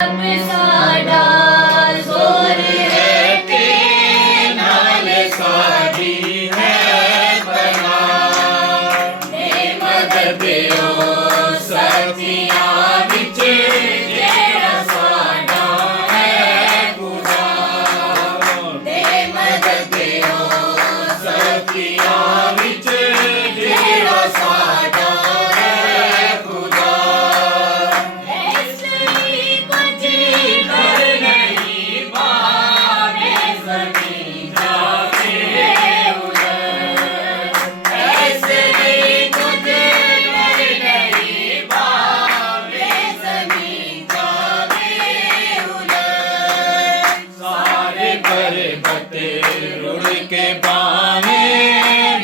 अब साडा जोर है ते नाल साडी है बना दे मदद ओ सतिया विच जेड़ा साडा है खुदा दे मदद ओ सतिया विच जेड़ा साडा रुड़ के बाने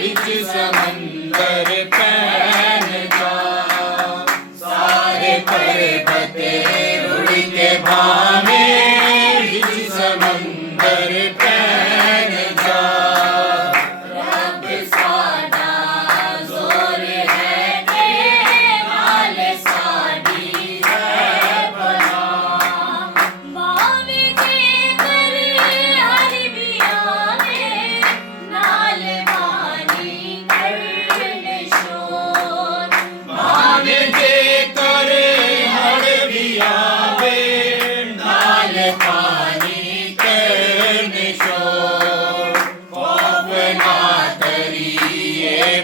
बिच समंदर पैन जा सारे पर्वत रुड़ के बाने बिच समंदर पैन जा रब साडा जोर है ते नाल साडी है बना बावे जे कर हरि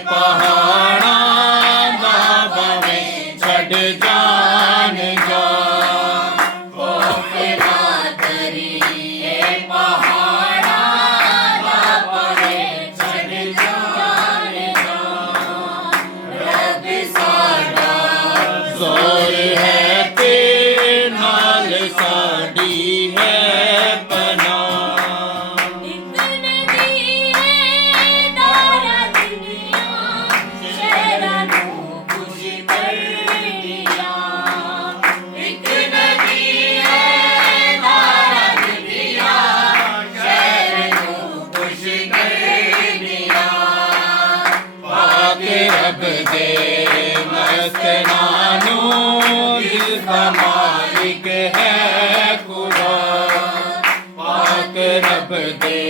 पहाड़ा दा भावें छड़ जान जा खौफ ना करिए पहाड़ा दा भावें छड़ जान जा रब साडा जोर है ते नाल साडी है पना रब दे मस्तानो जिसका मालिक है खुदा पाक रब दे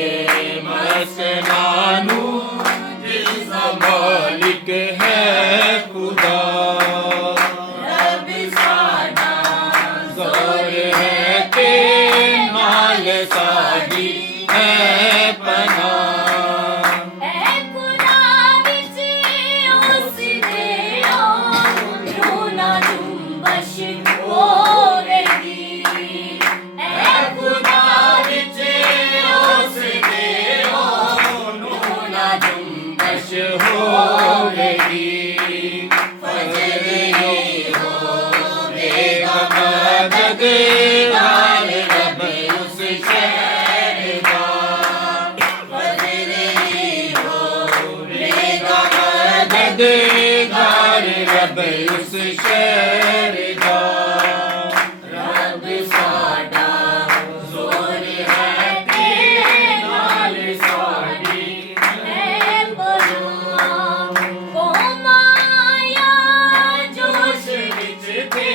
मस्तानो जिसका मालिक है खुदा रब साडा जोर है ते नाल साडी है पना रब उस शहर दा रब साडा जोर है ते नाल साडी है बना कोमाया जोश विच ते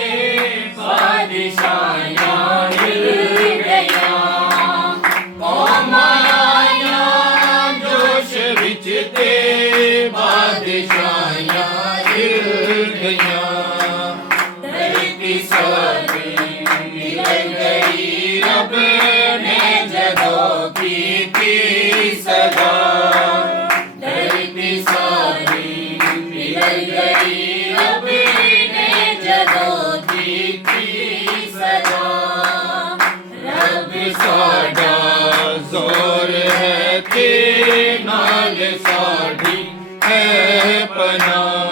बादशाहियां हिल गया कोमाया जोश विच ते बादशाहियां धरती सारी हिल गई रब ने जदों की थी सदा धरती सारी हिल गई रब ने जदों की थी सदा रब साडा जोर है ते नाल साडी है पना